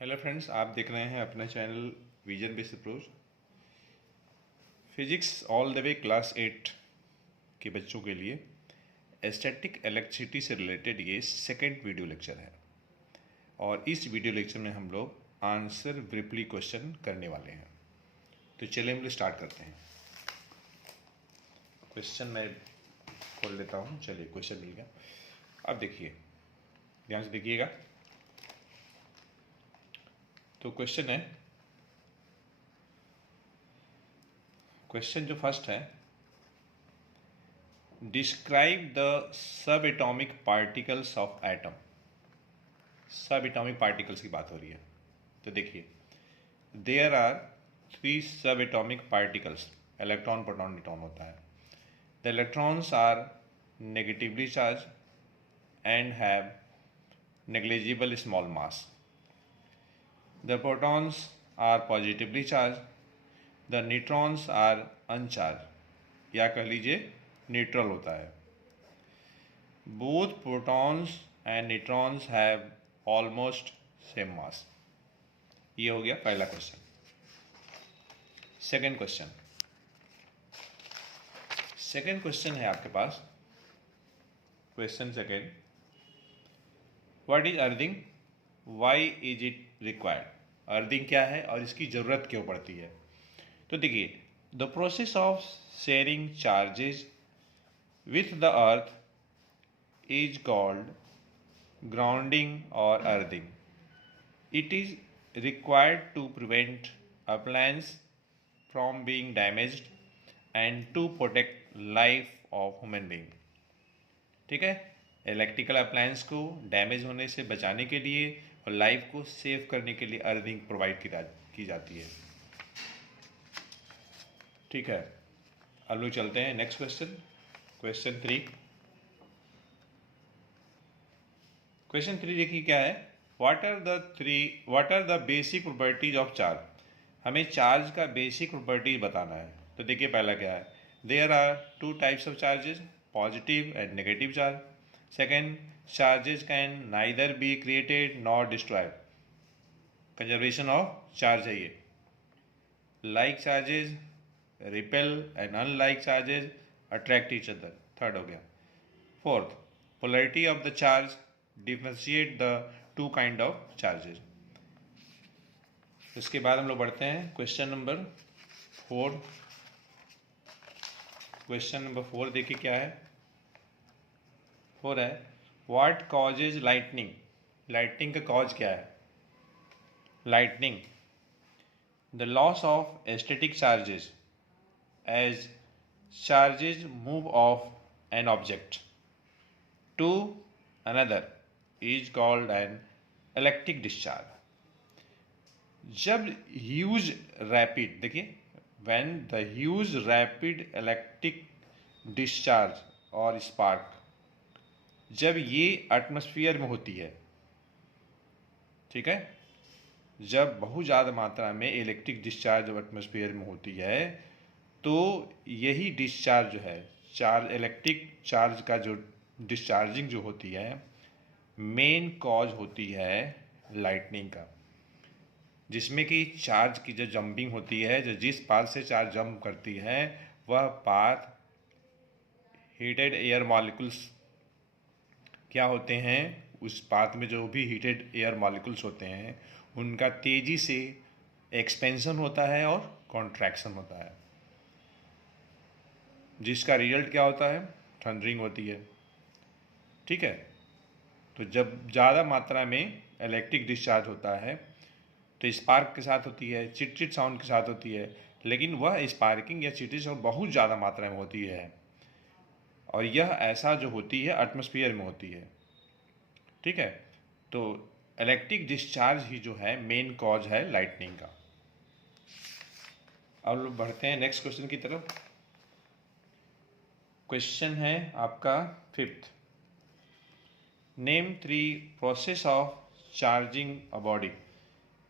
Hello friends, आप देख रहे हैं अपना channel vision based approach. Physics all the way class 8 के बच्चों के लिए स्टैटिक इलेक्ट्रिसिटी से रिलेटेड ये सेकंड वीडियो लेक्चर है और इस वीडियो लेक्चर में हम लोग आंसर ब्रीफली क्वेश्चन करने वाले हैं। तो चलिए हम लोग स्टार्ट करते हैं। क्वेश्चन मैं खोल लेता हूँ। चलिए, क्वेश्चन मिल गया। अब देखिए, ध्यान से देखिएगा। तो क्वेश्चन जो फर्स्ट है, describe the sub atomic particles of atom. सब एटॉमिक पार्टिकल्स की बात हो रही है। तो देखिए, there are 3 subatomic particles. Electron, proton, neutron होता है। The electrons are negatively charge and have negligible small mass. The protons are positively charge. The neutrons are uncharge, या कह लीजिए न्यूट्रल होता है। Both protons and neutrons have almost same mass. ये हो गया पहला क्वेश्चन। सेकेंड क्वेश्चन है आपके पास। Question second, what is earthing, why is it required. Earthing क्या है और इसकी ज़रूरत क्यों पड़ती है। तो देखिए, the process of sharing charges with the earth is called grounding or earthing. It is required to prevent appliance from being damaged and to protect life of human being. ठीक है, इलेक्ट्रिकल अप्लायंस को damage होने से बचाने के लिए और life को सेव करने के लिए अर्थिंग प्रोवाइड की जाती है। ठीक है, अब लोग चलते हैं नेक्स्ट क्वेश्चन। क्वेश्चन थ्री देखिए क्या है। What are the basic properties of charge. हमें चार्ज का बेसिक प्रॉपर्टीज बताना है। तो देखिए पहला क्या है, there are 2 types of charges, positive and negative charge. Second, charges can neither be created nor destroyed. Conservation of charge है ये। Like charges repel and unlike charges attract each other. Third हो गया। Fourth, polarity of the charge differentiate the 2 kind of charges. इसके बाद हम लोग बढ़ते हैं क्वेश्चन नंबर 4। क्वेश्चन नंबर 4 देखिए क्या है। 4 है, व्हाट कॉजेज लाइटनिंग। लाइटनिंग का कॉज क्या है। Lightning, the loss of aesthetic charges as charges move of an object to another is called an electric discharge. जब ह्यूज रैपिड, देखिए, when the huge rapid electric discharge और spark, जब ये atmosphere में होती है, ठीक है, जब बहुत ज़्यादा मात्रा में इलेक्ट्रिक डिस्चार्ज जब एटमॉस्फेयर में होती है, तो यही डिस्चार्ज जो है, चार्ज, इलेक्ट्रिक चार्ज का जो डिस्चार्जिंग जो होती है, मेन कॉज होती है लाइटनिंग का। जिसमें कि चार्ज की जो जंपिंग होती है, जो जिस पाथ से चार्ज जंप करती है, वह पाथ हीटेड एयर मॉलिक्यूल्स क्या होते हैं, उस पाथ में जो भी हीटेड एयर मॉलिक्यूल्स होते हैं उनका तेजी से एक्सपेंशन होता है और कॉन्ट्रैक्शन होता है, जिसका रिजल्ट क्या होता है, थंडरिंग होती है। ठीक है, तो जब ज़्यादा मात्रा में इलेक्ट्रिक डिस्चार्ज होता है तो स्पार्क के साथ होती है, चिट साउंड के साथ होती है, लेकिन वह स्पार्किंग या चिट साउंड बहुत ज़्यादा मात्रा में होती है और यह ऐसा जो होती है एटमॉस्फेयर में होती है। ठीक है, तो इलेक्ट्रिक डिस्चार्ज ही जो है मेन कॉज है लाइटनिंग का। अब लोग बढ़ते हैं नेक्स्ट क्वेश्चन की तरफ। क्वेश्चन है आपका 5th, name 3 process of charging a body.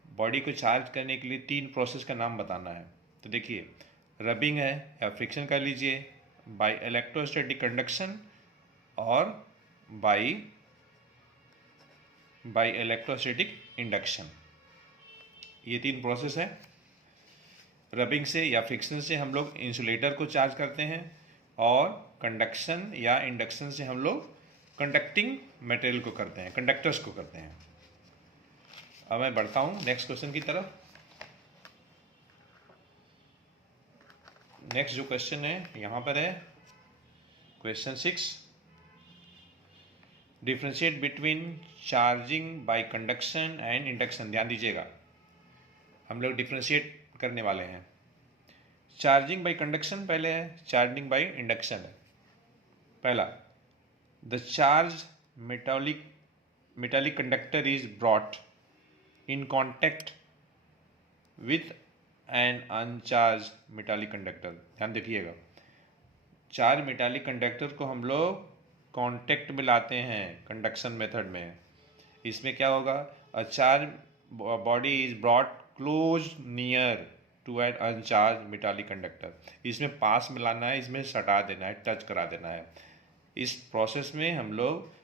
Body को चार्ज करने के लिए 3 प्रोसेस का नाम बताना है। तो देखिए, रबिंग है या फ्रिक्शन कर लीजिए, बाय इलेक्ट्रोस्टैटिक कंडक्शन और बाय इलेक्ट्रोस्टैटिक इंडक्शन। ये 3 प्रोसेस है। रबिंग से या फ्रिक्शन से हम लोग इंसुलेटर को चार्ज करते हैं, और कंडक्शन या इंडक्शन से हम लोग कंडक्टिंग मटेरियल को करते हैं, कंडक्टर्स को करते हैं। अब मैं बढ़ता हूँ नेक्स्ट क्वेश्चन की तरफ। नेक्स्ट जो क्वेश्चन है यहाँ पर है question 6, differentiate between charging by conduction and induction. ध्यान दीजिएगा, हम लोग डिफ्रेंशिएट करने वाले हैं। चार्जिंग बाय कंडक्शन पहले है, चार्जिंग बाय इंडक्शन है। पहला, the charge metallic conductor is brought in contact with an uncharged metallic conductor। ध्यान देखिएगा, चार्ज मेटालिक कंडक्टर को हम लोग कांटेक्ट में लाते हैं कंडक्शन मेथड में। इसमें क्या होगा, a charge body is brought close near to an uncharge metallic conductor. इसमें पास में लाना है, इसमें सटा देना है, टच करा देना है। इस प्रोसेस में हम लोग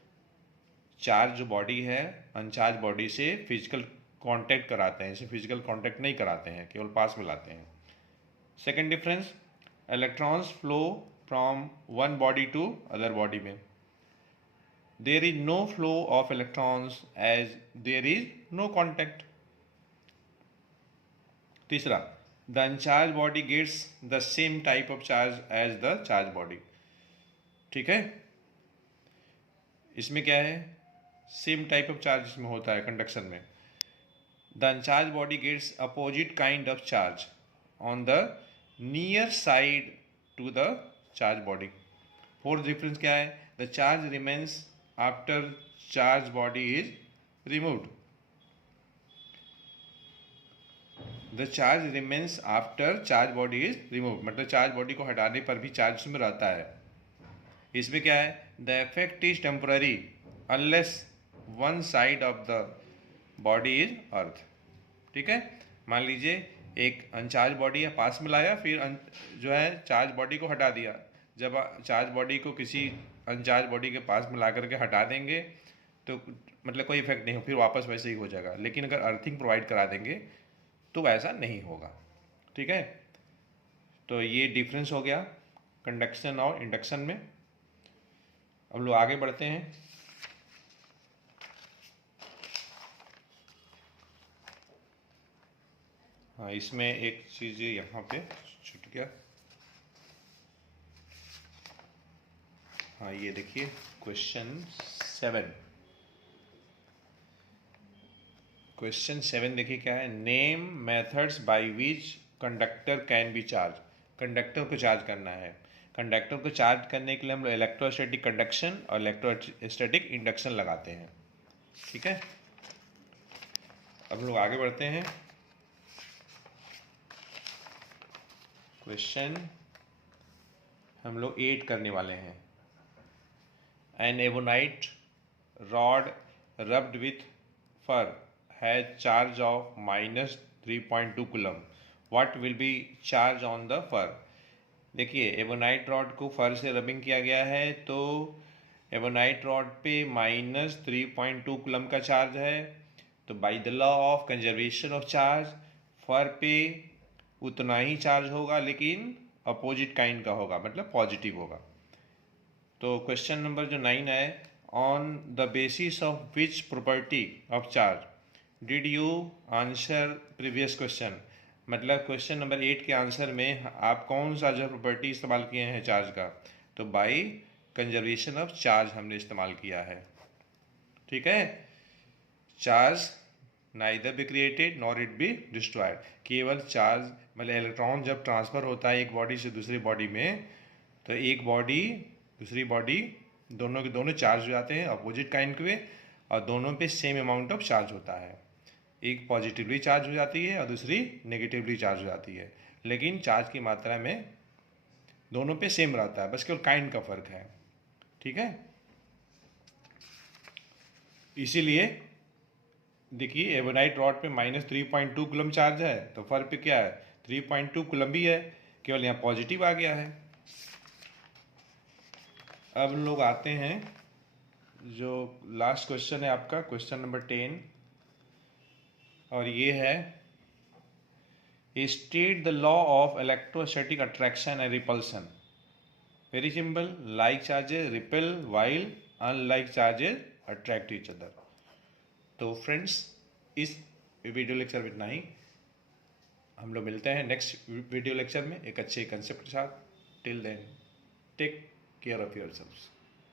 चार्ज जो बॉडी है अनचार्ज बॉडी से फिजिकल कांटेक्ट कराते हैं, इसे फिजिकल कांटेक्ट नहीं कराते हैं, केवल पास में लाते हैं। Second difference, electrons flow from one body to other body में। There is no flow of electrons as there is no contact. तीसरा, the uncharge body gets the same type of charge as the charge body. ठीक है, इसमें क्या है, same type of charge इसमें होता है कंडक्शन में। The uncharge body gets opposite kind of charge on the near side to the charge body. Fourth difference क्या है, the charge remains after charge body is removed. The charge remains after charge body is removed, मतलब charge body को हटाने पर भी charge उसमें रहता है। इसमें क्या है, the effect is temporary unless one side of the body is earth. ठीक है, मान लीजिए एक अनचार्ज बॉडी है, पास में लाया, फिर जो है चार्ज बॉडी को हटा दिया। जब चार्ज बॉडी को किसी अनचार्ज बॉडी के पास में ला करके हटा देंगे तो मतलब कोई इफेक्ट नहीं हो, फिर वापस वैसे ही हो जाएगा। लेकिन अगर अर्थिंग प्रोवाइड करा देंगे तो ऐसा नहीं होगा। ठीक है, तो ये डिफरेंस हो गया कंडक्शन और इंडक्शन में। अब लोग आगे बढ़ते हैं। हाँ, इसमें एक चीज़ यहाँ पे छूट गया। हाँ, ये देखिए क्वेश्चन 7। क्वेश्चन 7 देखिए क्या है, name methods by which conductor can be charge. Conductor को चार्ज करना है। कंडक्टर को चार्ज करने के लिए हम लोग इलेक्ट्रोस्टैटिक कंडक्शन और इलेक्ट्रोस्टैटिक इंडक्शन लगाते हैं। ठीक है, अब लोग आगे बढ़ते हैं। क्वेश्चन हम लोग 8 करने वाले हैं। An ebonite rod rubbed with fur has charge of -3.2 coulomb. What will be charge on the fur. देखिए, एवोनाइट रॉड को फर से रबिंग किया गया है, तो एवोनाइट रॉड पे -3.2 कूलम का चार्ज है। तो by the law of conservation of charge fur पे उतना ही चार्ज होगा, लेकिन अपोजिट काइंड का होगा, मतलब पॉजिटिव होगा। तो क्वेश्चन नंबर जो 9 है, on the basis of which property of charge did you answer previous question. मतलब क्वेश्चन नंबर 8 के आंसर में आप कौन सा जो प्रॉपर्टी इस्तेमाल किए हैं चार्ज का, तो बाय कंजर्वेशन ऑफ चार्ज हमने इस्तेमाल किया है। ठीक है, charge neither be created nor it be destroyed. केवल चार्ज मतलब इलेक्ट्रॉन जब ट्रांसफ़र होता है एक बॉडी से दूसरी बॉडी में, तो एक बॉडी दूसरी बॉडी दोनों के दोनों चार्ज हो जाते हैं अपोजिट काइंड के, और दोनों पे सेम अमाउंट ऑफ चार्ज होता है। एक पॉजिटिवली चार्ज हो जाती है और दूसरी नेगेटिवली चार्ज हो जाती है, लेकिन चार्ज की मात्रा में दोनों पे सेम रहता है, बस केवल काइंड का फर्क है। ठीक है, इसीलिए देखिए एवोनाइट रॉड पे -3.2 कूलम चार्ज है, तो फर्क पे क्या है 3.2 कूलम भी है, केवल यहाँ पॉजिटिव आ गया है। अब लोग आते हैं, जो लास्ट क्वेश्चन है आपका क्वेश्चन नंबर 10, और ये है State the law of electrostatic attraction and repulsion. Very simple. Like charges repel while unlike charges attract each other. तो फ्रेंड्स, इस वीडियो लेक्चर में इतना ही। हम लोग मिलते हैं नेक्स्ट वीडियो लेक्चर में एक अच्छे कंसेप्ट के साथ। Till then take care of yourselves.